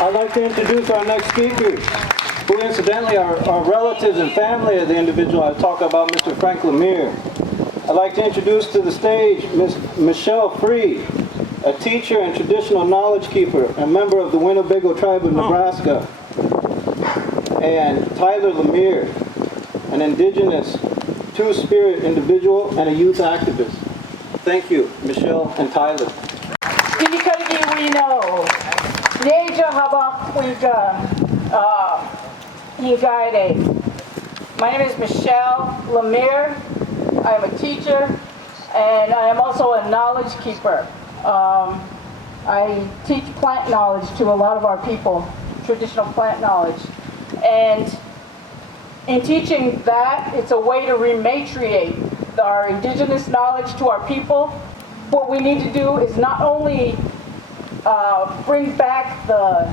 I'd like to introduce our next speaker, who incidentally are relatives and family of the individual I talk about, Mr. Frank Lemire. I'd like to introduce to the stage Ms. Michelle Freed, a teacher and traditional knowledge keeper, a member of the Winnebago tribe of Nebraska, and Tyler Lemire, an indigenous two-spirit individual and a youth activist. Thank you, Michelle and Tyler. My name is Michelle Lemire. I am a teacher, and I am also a knowledge keeper. I teach plant knowledge to a lot of our people, traditional plant knowledge. And in teaching that, it's a way to rematriate our indigenous knowledge to our people. What we need to do is not only bring back the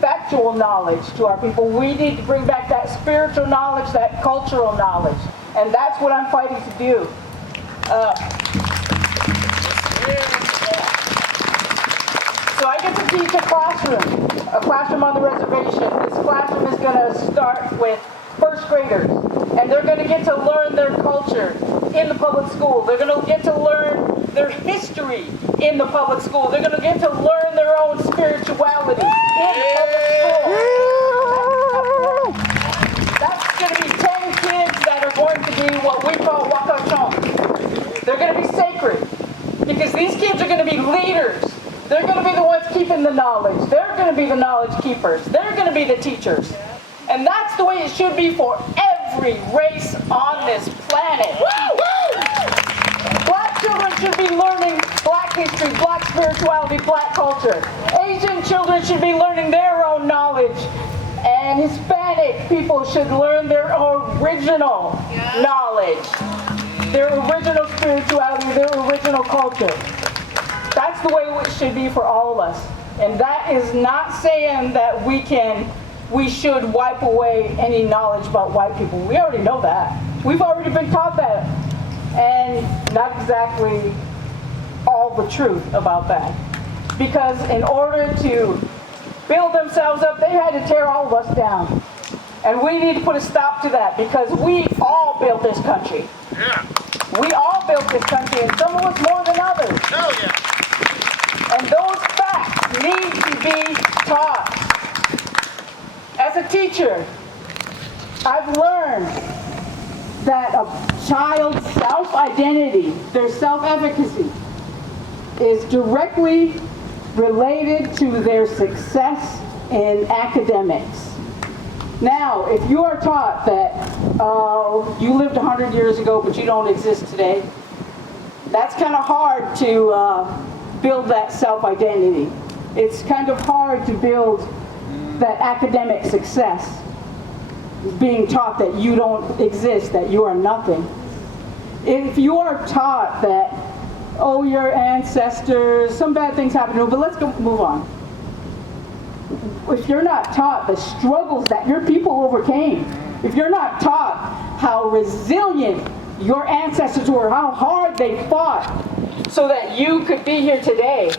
factual knowledge to our people, we need to bring back that spiritual knowledge, that cultural knowledge. And that's what I'm fighting to do. So I get to teach a classroom on the reservation. This classroom is going to start with first graders, and they're going to get to learn their culture in the public school. They're going to get to learn their history in the public school. They're going to get to learn their own spirituality in the public school. That's going to be 10 kids that are going to be what we call wakachon. They're going to be sacred, because these kids are going to be leaders. They're going to be the ones keeping the knowledge. They're going to be the knowledge keepers. They're going to be the teachers. And that's the way it should be for every race on this planet. Black children should be learning black history, black spirituality, black culture. Asian children should be learning their own knowledge. And Hispanic people should learn their original knowledge, their original spirituality, their original culture. That's the way it should be for all of us. And that is not saying that we should wipe away any knowledge about white people. We already know that. We've already been taught that. And not exactly all the truth about that. Because in order to build themselves up, they had to tear all of us down. And we need to put a stop to that, because we all built this country. Yeah. We all built this country, and some of us more than others. Hell yeah. And those facts need to be taught. As a teacher, I've learned that a child's self-identity, their self-efficacy, is directly related to their success in academics. Now, if you are taught that you lived 100 years ago but you don't exist today, that's kind of hard to build that self-identity. It's kind of hard to build that academic success, being taught that you don't exist, that you are nothing. If you are taught that, oh, your ancestors, some bad things happened to them, but let's go move on. If you're not taught the struggles that your people overcame, if you're not taught how resilient your ancestors were, how hard they fought so that you could be here today,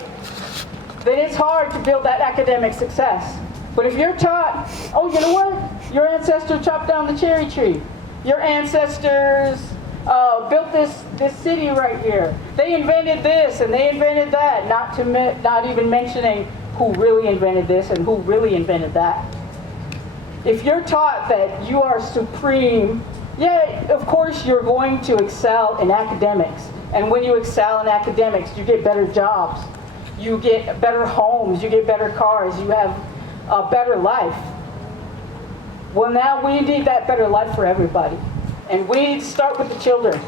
then it's hard to build that academic success. But if you're taught, oh, you know what? Your ancestor chopped down the cherry tree. Your ancestors built this city right here. They invented this and they invented that, not even mentioning who really invented this and who really invented that. If you're taught that you are supreme, yeah, of course you're going to excel in academics. And when you excel in academics, you get better jobs. You get better homes, you get better cars, you have a better life. Well, now we need that better life for everybody. And we need to start with the children.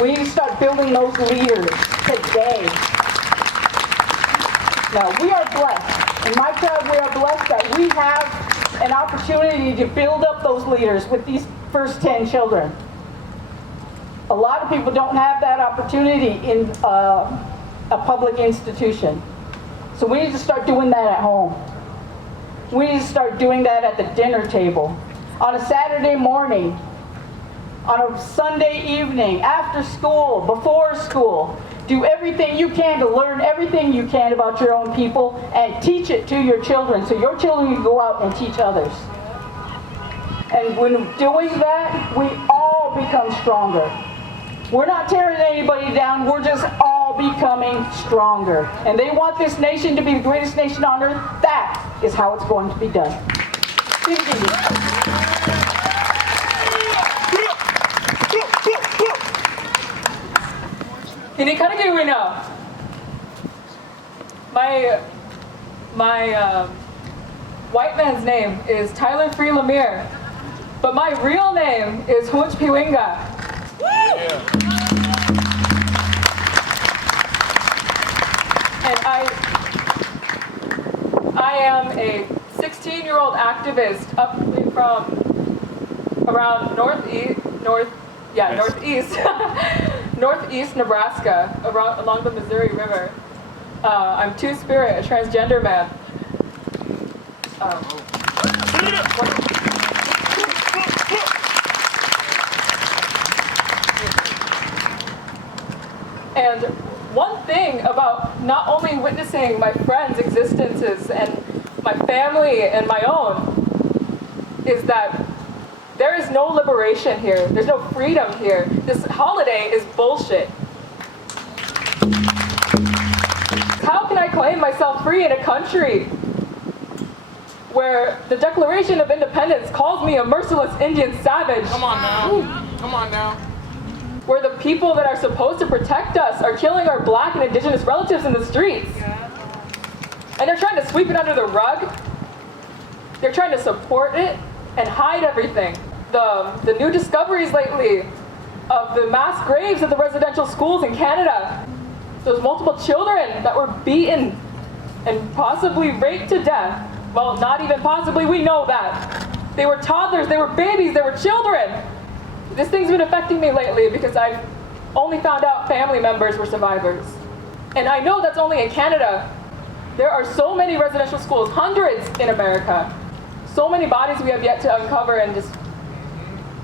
We need to start building those leaders today. Now, we are blessed. In my tribe, we are blessed that we have an opportunity to build up those leaders with these first 10 children. A lot of people don't have that opportunity in a public institution. So we need to start doing that at home. We need to start doing that at the dinner table, on a Saturday morning, on a Sunday evening, after school, before school. Do everything you can to learn everything you can about your own people and teach it to your children so your children can go out and teach others. And when doing that, we all become stronger. We're not tearing anybody down, we're just all becoming stronger. And they want this nation to be the greatest nation on earth. That is how it's going to be done. Ini kan gini na. My white man's name is Tyler Free Lemire, but my real name is Hunch Piwinga. And I am a 16-year-old activist up from around northeast northeast Nebraska, along the Missouri River. I'm Two-Spirit, a transgender man. And one thing about not only witnessing my friends' existences and my family and my own is that there is no liberation here. There's no freedom here. This holiday is bullshit. How can I claim myself free in a country where the Declaration of Independence calls me a merciless Indian savage? Come on now. Come on now. Where the people that are supposed to protect us are killing our black and indigenous relatives in the streets. And they're trying to sweep it under the rug. They're trying to support it and hide everything. The new discoveries lately of the mass graves at the residential schools in Canada. Those multiple children that were beaten and possibly raped to death. Well, not even possibly, we know that. They were toddlers, they were babies, they were children. This thing's been affecting me lately because I've only found out family members were survivors. And I know that's only in Canada. There are so many residential schools, hundreds in America. So many bodies we have yet to uncover and just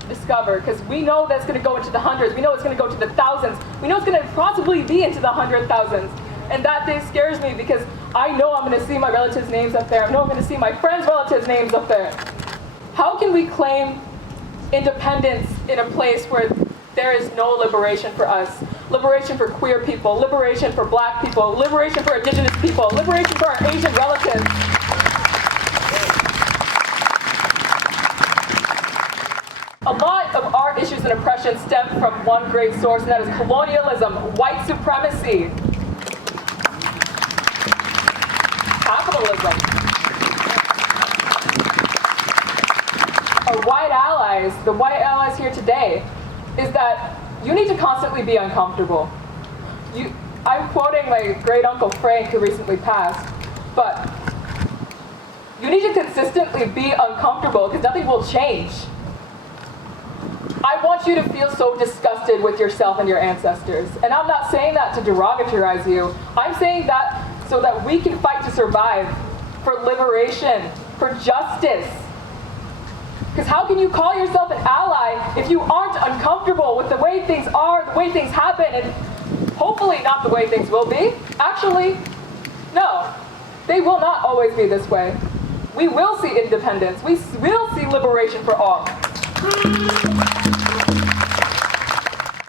discover, because we know that's going to go into the hundreds. We know it's going to go to the thousands. We know it's going to possibly be into the 100,000s. And that day scares me because I know I'm going to see my relatives' names up there. I know I'm going to see my friends' relatives' names up there. How can we claim independence in a place where there is no liberation for us? Liberation for queer people, liberation for black people, liberation for indigenous people, liberation for our Asian relatives. A lot of our issues and oppression stem from one great source, and that is colonialism, white supremacy, capitalism. Our white allies, the white allies here today, is that you need to constantly be uncomfortable. I'm quoting my great uncle Frank, who recently passed, but you need to consistently be uncomfortable because nothing will change. I want you to feel so disgusted with yourself and your ancestors. And I'm not saying that to derogatorize you. I'm saying that so that we can fight to survive, for liberation, for justice. Because how can you call yourself an ally if you aren't uncomfortable with the way things are, the way things happen, and hopefully not the way things will be? Actually, no. They will not always be this way. We will see independence. We will see liberation for all.